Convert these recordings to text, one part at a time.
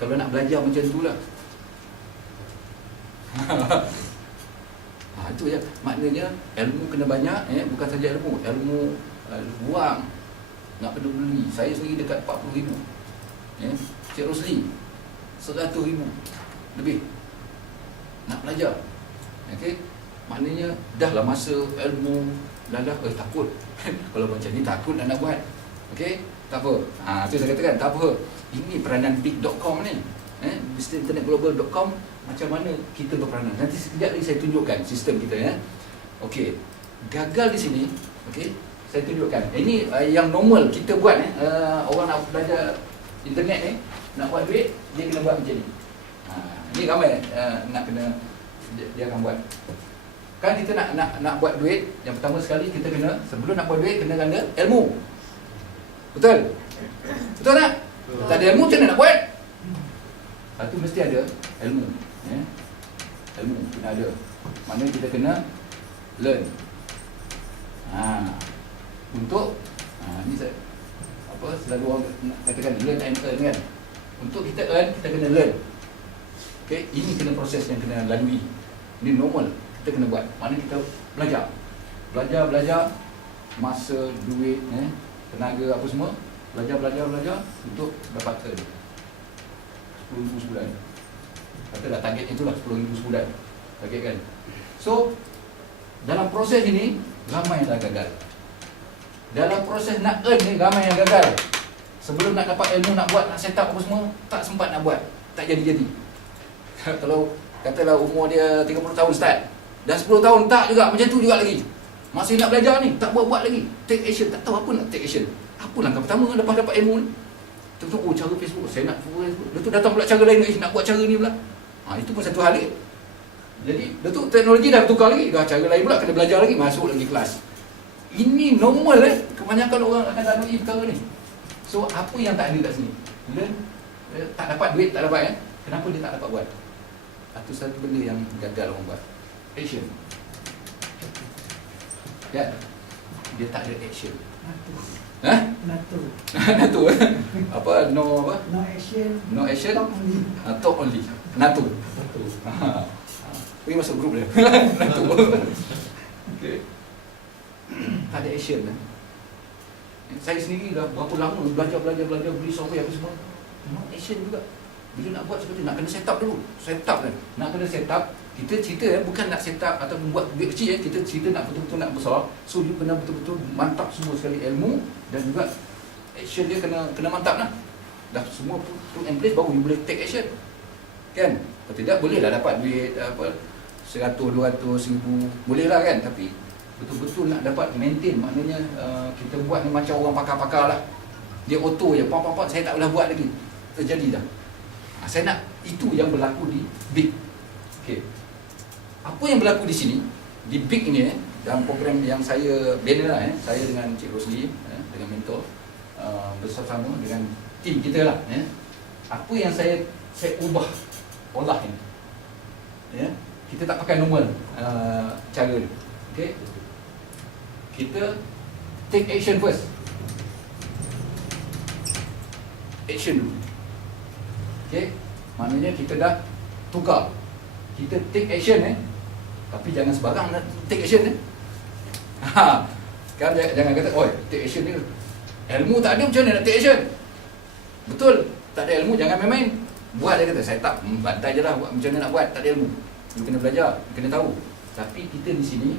Kalau nak belajar macam tu lah. Itu je. Maknanya ilmu kena banyak, bukan saja ilmu buang. Nak kena beli. Saya sendiri dekat 40,000. Cik Rosli 100,000 lebih nak belajar. Okey, maknanya dah lah masa ilmu dah takut. Kalau macam ni takut nak buat. Okey, tak apa. Tu saya katakan tak apa. Ini peranan big.com ni. Internetglobal.com, macam mana kita berperanan. Nanti sekejap lagi saya tunjukkan sistem kita, ya. Okey, gagal di sini. Okey, saya tunjukkan. Ini yang normal kita buat, orang nak belajar internet ni, nak buat duit, dia kena buat macam ni. Ini ramai nak kena dia akan buat. Kan kita nak buat duit, yang pertama sekali kita kena, sebelum nak buat duit kena ada ilmu. Betul? Betul tak? Tak ada ilmu macam mana nak buat? Satu mesti ada ilmu, ilmu kena ada. Maknanya kita kena learn. Untuk ni saya selalu orang katakan learn and earn, kan. Untuk kita earn, kita kena learn. Okey, ini kena proses yang kena lalui. Ini normal, kita kena buat. Maknanya kita belajar masa, duit, tenaga apa semua, belajar untuk dapat earn 10,000 sebulan. Katalah target itulah 10,000 sebulan. Target, kan. So dalam proses ini ramai yang dah gagal. Dalam proses nak earn ni ramai yang gagal. Sebelum nak dapat ilmu, nak buat, nak set up apa semua, tak sempat nak buat, tak jadi-jadi. Kalau katalah umur dia 30 tahun start, dah 10 tahun tak juga, macam tu juga lagi. Masih nak belajar ni, tak buat lagi. Take action, tak tahu apa nak take action. Apa langkah pertama lepas dapat ilmu ni? Tengok, cara Facebook, saya nak Facebook. Dia tu datang pula cara lain, nak buat cara ni pula. Itu pun satu hal. Jadi, dia tu teknologi dah bertukar lagi, dah cara lain pula, kena belajar lagi, masuk lagi kelas. Ini normal, kebanyakan orang akan lalui perkara ni. So, apa yang tak ada kat sini? Learn, tak dapat duit, tak dapat, kenapa dia tak dapat buat? Itu satu benda yang gagal orang buat. Action. Ya, dia tak ada action. Natu. Apa? No action. No action. Talk only. Natu. Pergi masuk grup dia. Natu. Okay. Tak ada action. Saya sendiri dah berapa lama belajar beli software apa semua. No action juga. Bila nak buat seperti nak kena set up dulu. Nak kena set up. Kita cerita bukan nak set up atau membuat duit kecil, kita cerita nak betul-betul nak besar. So you kena betul-betul mantap semua sekali ilmu dan juga action dia kena mantap lah. Dah semua put in place baru you boleh take action. Kan? Kalau tidak bolehlah dapat duit 100, 200, 1000, boleh lah, kan. Tapi betul-betul nak dapat maintain, maknanya kita buat ni macam orang pakar-pakar lah. Dia auto je, pam, saya tak boleh buat lagi. Terjadi dah. Saya nak itu yang berlaku di big. Okey. Apa yang berlaku di sini, di big ini, dalam program yang saya bina lah, saya dengan Cik Rosli, dengan mentor, bersama dengan tim kita lah. Apa yang saya olah ini. Kita tak pakai normal cara ni. Okey. Kita take action first. Action dulu. Okey. Maknanya kita dah tukar. Kita take action tapi jangan sebarang nak take action Kan jangan kata, oi, take action ni ilmu tak ada, macam mana nak take action? Betul, tak ada ilmu jangan main-main. Buat, dia kata, saya tak bantai je lah buat macam mana nak buat, tak ada ilmu. You kena belajar, you kena tahu. Tapi kita di sini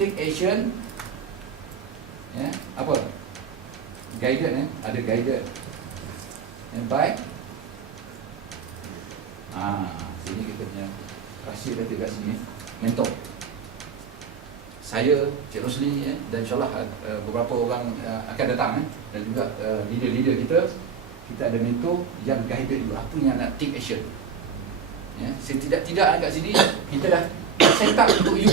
take action, apa? Guided, ada guided. And by sini kita punya rahsia kata kat sini, mentor. Saya, Cik Rosli, dan insyaAllah beberapa orang akan datang, dan juga leader-leader kita ada mentor yang guided you, apa yang nak take action. Setidak-tidak kat sini kita dah set up untuk you.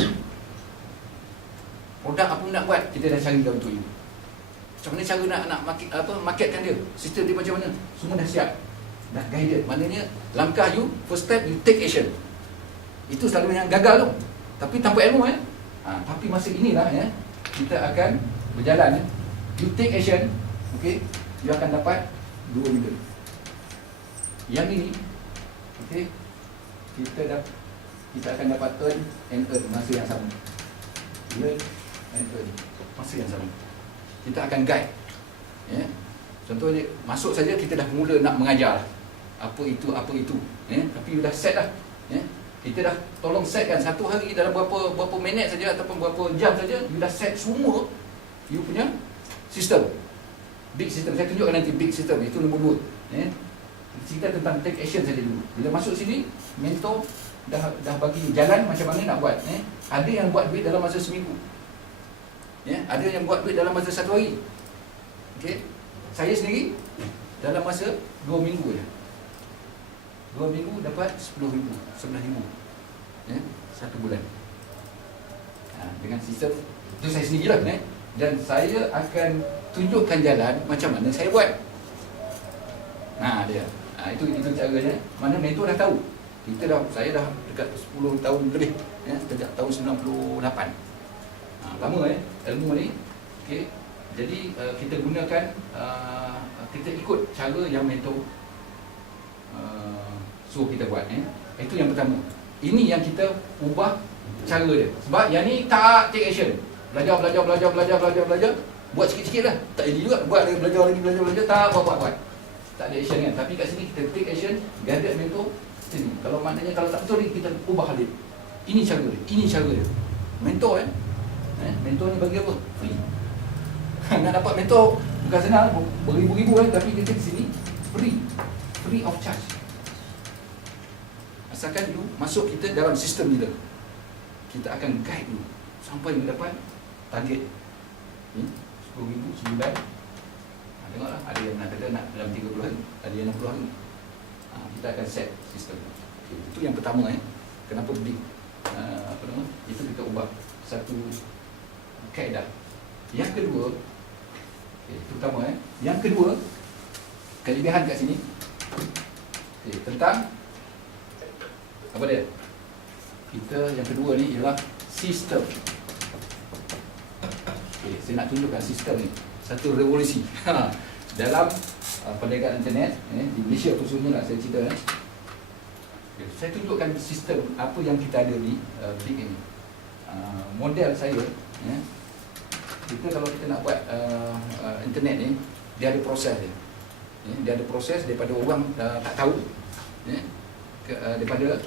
Produk apa nak buat, kita dah cari dah untuk you. Macam mana cara nak marketkan dia, sistem dia macam mana, semua dah siap, dah guided. Maknanya langkah you, first step you take action. Itu selalu yang gagal tu. Tapi tanpa ilmu tapi masa inilah kita akan berjalan. You take action, okay, you akan dapat 2 million. Yang ini, okey, kita akan dapat earn and earn masa yang sama. Learn and earn masa yang sama. Kita akan guide. Ya. Contohnya masuk saja kita dah mula nak mengajar. Apa itu. Tapi you dah set dah. Ya. Kita dah tolong setkan satu hari dalam berapa minit saja ataupun berapa jam saja, you dah set semua you punya sistem. Big system. Saya tunjukkan nanti big system. Itu nombor 2. Ya. Cerita tentang take action saja dulu. Bila masuk sini, mentor dah bagi jalan macam mana nak buat. Ada yang buat duit dalam masa seminggu. Ya, ada yang buat duit dalam masa 1 hari. Okey. Saya sendiri dalam masa 2 minggu je. 2 minggu dapat 10,000, 11,000. Ya, 1 bulan. Dengan sistem itu saya sendirilah, dan saya akan tunjukkan jalan macam mana saya buat. Dia. Itu caranya. Mana mentor dah tahu. Saya dah dekat 10 tahun lebih, ya, sejak tahun 98. Lama ilmu ni. Okey. Jadi kita gunakan, kita ikut cara yang mentor suruh kita buat. Itu yang pertama. Ini yang kita ubah cara dia. Sebab yang ni tak take action. Belajar. Buat sikit-sikit lah. Tak jadi juga. Buat lagi, belajar. Tak buat. Tak ada action kan. Tapi kat sini kita take action, guided mentor sini. Kalau maknanya kalau tak betul ni, kita ubah balik. Ini cara dia. Mentor mentor ni bagi apa? Free. Nak dapat mentor bukan senang, beribu-ribu tapi kita di sini free of charge. Asalkan you masuk kita dalam sistem kita. Kita akan guide you sampai you dapat target. 10,000 sebulan. Tengoklah, ada yang nak kata nak dalam 30 hari, ada yang 60 hari. Kita akan set sistem. Itu yang pertama. Kenapa big? Itu kita ubah satu kaedah. Yang kedua, itu pertama. Yang kedua, kelebihan kat sini tentang apa dia? Kita yang kedua ni ialah sistem. Saya nak tunjukkan sistem ni. Satu revolusi dalam perniagaan internet di Malaysia khususnya lah saya cerita. Saya tunjukkan sistem apa yang kita ada di Big ini. Model saya, kita kalau kita nak buat internet ni, dia ada proses dia. Dia ada proses daripada orang tak tahu, daripada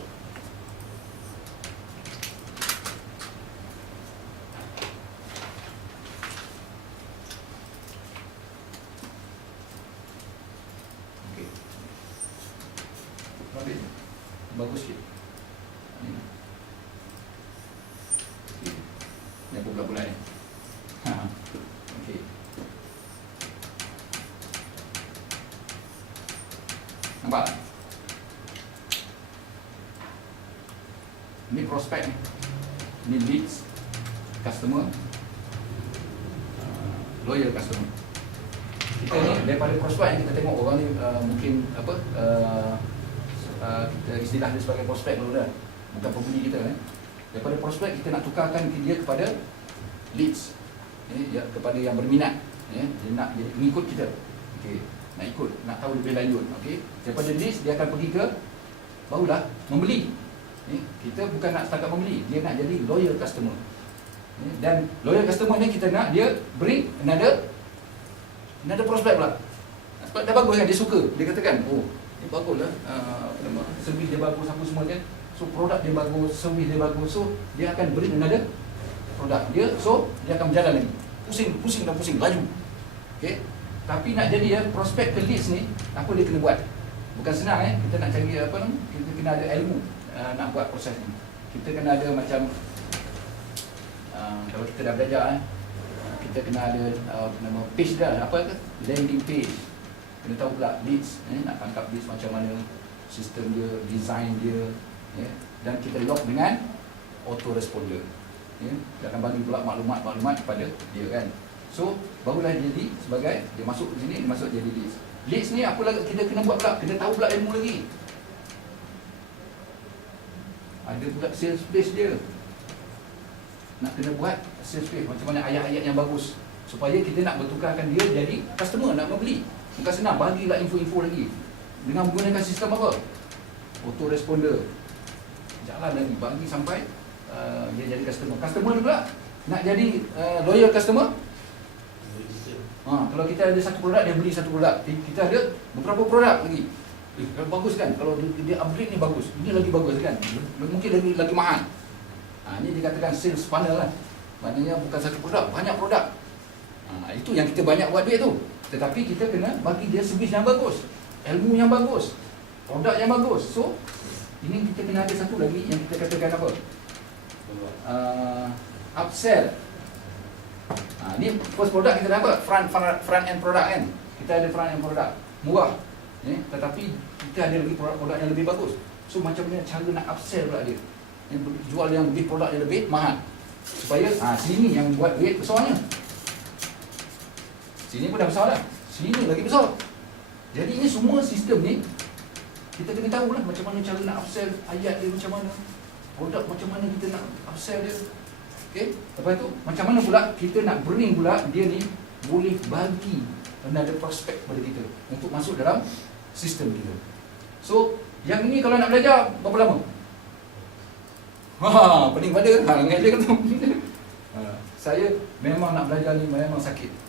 bagus sikit. Ni apa pula ni? Okey. Nampak tak? Ini prospek ni. Ini leads, customer, loyal customer. Kita ni daripada prospek yang kita tengok orang ni mungkin apa, kita istilah dia sebagai prospek dulu dah, bukan pembeli kita. Daripada prospek kita nak tukarkan dia kepada leads, kepada yang berminat, dia nak jadi pengikut kita. Okey, nak ikut, nak tahu lebih lanjut. Okey, daripada leads dia akan pergi ke barulah membeli. Kita bukan nak setakat membeli, dia nak jadi loyal customer. Dan loyal customer ni kita nak dia bring another prospect pula. Sebab dah bagus kan, dia suka, dia katakan, oh ni baguslah, servis dia bagus, apa semua kan. So produk dia bagus, servis dia bagus. So dia akan beri another produk dia. So dia akan berjalan lagi. Pusing, laju. Okey. Tapi nak jadi prospek ke leads ni, apa dia kena buat? Bukan senang kita nak cari apa ni? Kita kena ada ilmu nak buat proses ni. Kita kena ada macam kalau kita dah belajar kita kena ada nama page dah, apa ke? Landing page. Kena tahu pula leads, nak tangkap leads macam mana, sistem dia, design dia, dan kita lock dengan autoresponder. Dia akan bagi pula maklumat kepada dia kan. So barulah jadi sebagai dia masuk ke sini, dia masuk jadi leads. Leads ni apa lagi kita kena buat pula? Kena tahu pula ilmu lagi. Ada pula sales page dia. Nak kena buat sales page macam mana, ayat-ayat yang bagus supaya kita nak bertukarkan dia jadi customer, nak membeli. Bukan senang, bagilah info-info lagi. dengan menggunakan sistem apa? Autoresponder. Jalan lagi bagi sampai dia jadi customer. Customer pula nak jadi loyal customer. Kalau kita ada satu produk, dia beli satu produk. Kita ada beberapa produk lagi. Kalau bagus kan, kalau dia upgrade ni bagus, ini lagi bagus kan, mungkin lagi mahal. Ini dikatakan sales funnel lah. Maknanya bukan satu produk, banyak produk. Itu yang kita banyak buat duit tu. Tetapi kita kena bagi dia servis yang bagus, ilmu yang bagus, produk yang bagus. So ini kita kena ada satu lagi yang kita katakan apa? Upsell. Ni first product kita dapat front end product kan. Kita ada front end product murah, tetapi kita ada lagi produk yang lebih bagus. So macam mana cara nak upsell pula dia, jual yang lebih produk yang lebih mahal, supaya sini yang buat duit besarnya. Sini pun dah besar dah, sini lagi besar. Jadi ini semua sistem ni kita kena tahu lah macam mana cara nak upsell ayat dia, macam mana produk, macam mana kita nak upsell dia. Okay? Lepas tu macam mana pula kita nak bring pula dia ni boleh bagi ada prospek pada kita untuk masuk dalam sistem kita. So yang ini kalau nak belajar berapa lama? Pening pada ingat dia kata. Saya memang nak belajar ni memang sakit.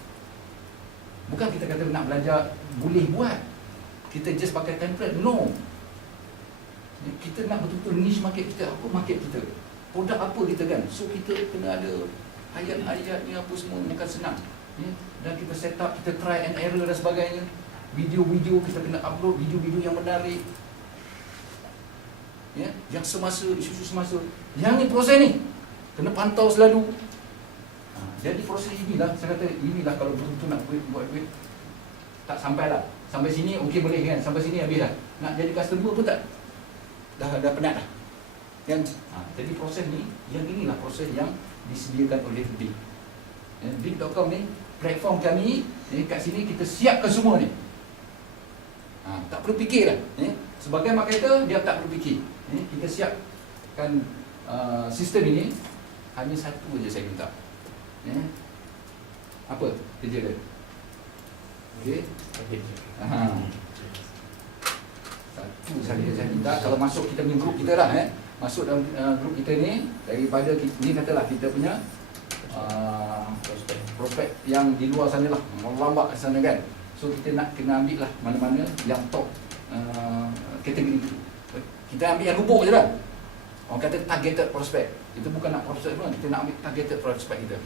Bukan kita kata nak belajar boleh buat, kita just pakai template, no. Kita nak betul-betul niche market kita, apa market kita, produk apa kita kan. So kita kena ada ayat-ayat ni apa semua, bukan senang. Dan kita set up, kita try and error dan sebagainya. Video-video kita kena upload, video-video yang menarik, yang semasa, isu-isu semasa. Yang ni proses ni kena pantau selalu. Jadi proses inilah, saya kata inilah kalau betul-betul nak buat duit. Tak sampailah, sampai sini okey boleh kan, sampai sini habis dah. Nak jadi customer pun tak, dah penat dah kan. Jadi proses ni, yang inilah proses yang disediakan oleh Big. Big.com ni platform kami, kat sini kita siapkan semua ni. Tak perlu fikir dah. Sebagai marketer dia tak perlu fikir. Kita siapkan sistem ini. Hanya satu je saya minta. Apa kerja dia? Okey. Satu saja saya minta, kalau masuk kita punya grup kita lah, masuk dalam grup kita ni, daripada ni katalah kita punya prospek yang di luar sana lah, melambak ke sana kan. So kita nak kena ambil lah mana-mana yang top kategori itu. Kita ambil yang lubuk je lah. Orang kata targeted prospect. Itu bukan nak prospect pun, kita nak ambil targeted prospect kita,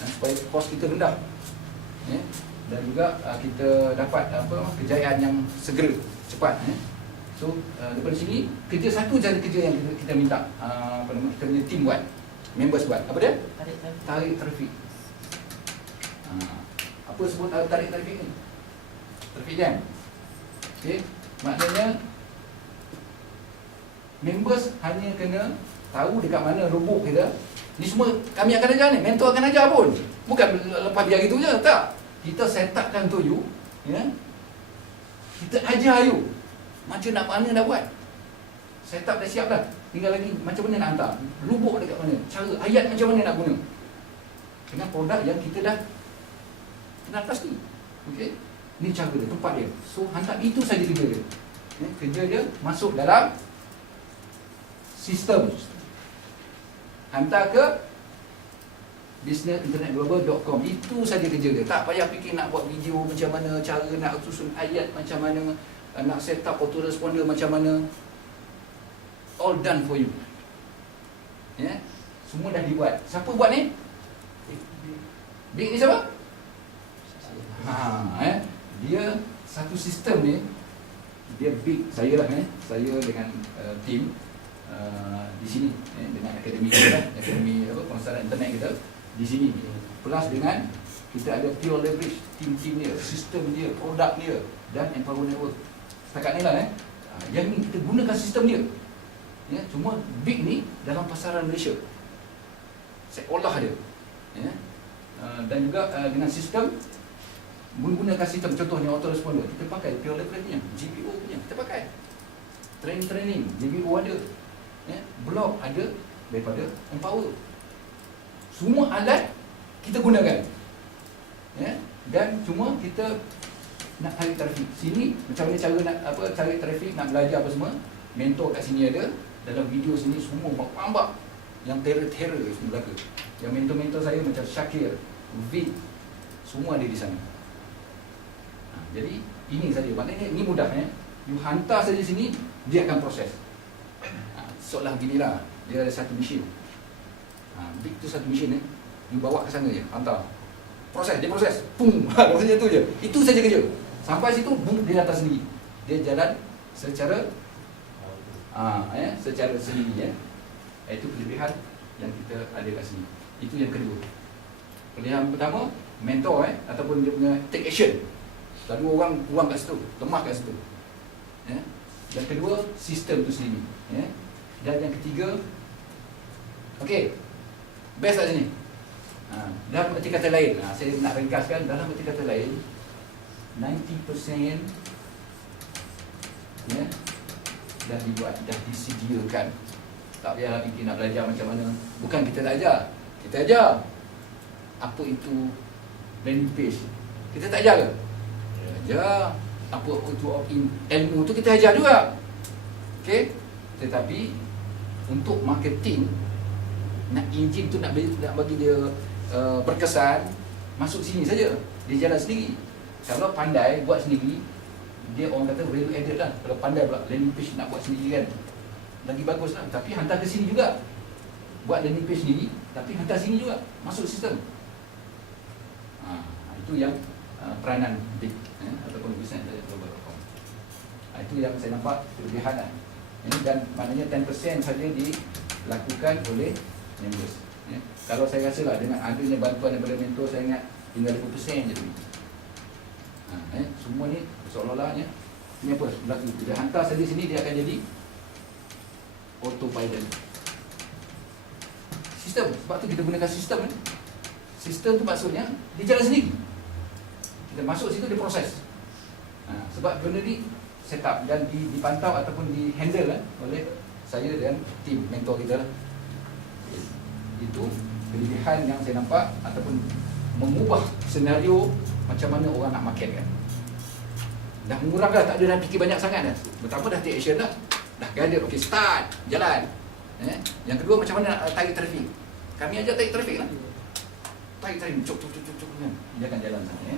supaya cost kita rendah, dan juga kita dapat kejayaan yang segera, cepat. So daripada sini kerja satu cara kerja yang kita minta kita punya team buat, members buat. Apa dia? Tarik trafik. Apa sebut tarik trafik ni? Trafik jam. Okey, maknanya members hanya kena tahu dekat mana lubuk kita. Ni semua kami akan ajar ni, mentor akan ajar pun. Bukan lepas dia gitu je, tak. Kita set upkan untuk you, kita ajar you macam nak mana nak buat. Set up dah siap dah, tinggal lagi macam mana nak hantar, lubuk dekat mana, cara ayat macam mana nak guna dengan produk yang kita dah kenal pasti. Okey, ni cara dia, tempat dia. So hantar, itu saja kerja dia. Kerja dia masuk dalam sistem, hantar ke businessinternetglobal.com. Itu saja kerja dia. Tak payah fikir nak buat video macam mana, cara nak susun ayat macam mana, nak set up autoresponder macam mana. All done for you. Semua dah dibuat. Siapa buat ni? Big ni siapa? Dia satu sistem ni, dia Big. Saya lah, saya dengan tim di sini, dengan akademi kita lah, akademi pemasaran internet kita di sini, plus dengan kita ada pure leverage, tim dia, sistem dia, produk dia, dan empower network. Setakat ni lah, yang ni kita gunakan sistem dia. Cuma Big ni dalam pasaran Malaysia, saya olah dia, dan juga dengan sistem, menggunakan sistem, contohnya autoresponder, kita pakai pure leverage punya, GPO punya, kita pakai training, GPO ada, blog ada daripada Empower. Semua alat kita gunakan, dan cuma kita nak tarik trafik. Sini macam mana cara nak tarik trafik, nak belajar apa semua. Mentor kat sini ada. Dalam video sini semua bambak yang terror-terror semua belaka. Yang mentor-mentor saya macam Syakir, Vic, semua ada di sana. Jadi ini saja. Maknanya ini mudah ya. You hantar saja sini, dia akan proses. Seolah ginilah, dia ada satu mesin. Big tu satu mesin you bawa ke sana je, hantar. Proses, dia proses. Pum, maksudnya tu je. Itu saja kerja. Sampai situ, boom, dia datang sendiri. Dia jalan secara secara sendiri ya. Itu kelebihan yang kita ada kat sini. Itu yang kedua. Kelebihan pertama, mentor ataupun dia punya take action. Lalu orang kurang kat situ, lemah kat situ. Ya. Yang kedua, sistem tu sendiri. Ya. Dan yang ketiga, okey, best kat sini. Dalam erti kata lain, saya nak ringkaskan, dalam erti kata lain, 90% ya, dah dibuat, dah disediakan. Tak payahlah fikir nak belajar macam mana. Bukan kita tak ajar, kita ajar. Apa itu landing page, kita tak ajar ke? Ajar. Apa itu ilmu tu kita ajar juga. Okey, tetapi untuk marketing, nak engine tu nak bagi dia berkesan, masuk sini saja, dia jalan sendiri. Kalau pandai buat sendiri, dia orang kata value added lah. Kalau pandai pula landing page nak buat sendiri kan, lagi bagus lah. Tapi hantar ke sini juga, buat landing page sendiri, tapi hantar sini juga, masuk sistem. Itu yang peranan big ataupun business global.com. Itu yang saya nampak kelebihan lah. Dan maknanya 10% saja dilakukan oleh members. Kalau saya rasa lah dengan adanya bantuan daripada mentor, saya ingat tinggal 20% je tu. Semua ni seolah-olahnya ini apa? Berlaku. Dia hantar saja sini, dia akan jadi autopilot. Sistem. Sebab tu kita gunakan sistem. Sistem tu maksudnya dia jalan sendiri. Kita masuk situ, dia proses. Sebab benda ni set up dan dipantau ataupun di handle oleh saya dan tim mentor kita lah. Itu kelebihan yang saya nampak ataupun mengubah senario macam mana orang nak market kan. Dah murah dah, tak ada dah fikir banyak sangat dah. Pertama dah take action dah. Dah guided, okey start, jalan. Yang kedua macam mana nak tarik trafik. Kami ajar tarik trafik lah. Tarik, cuk kan. Dia akan jalan sana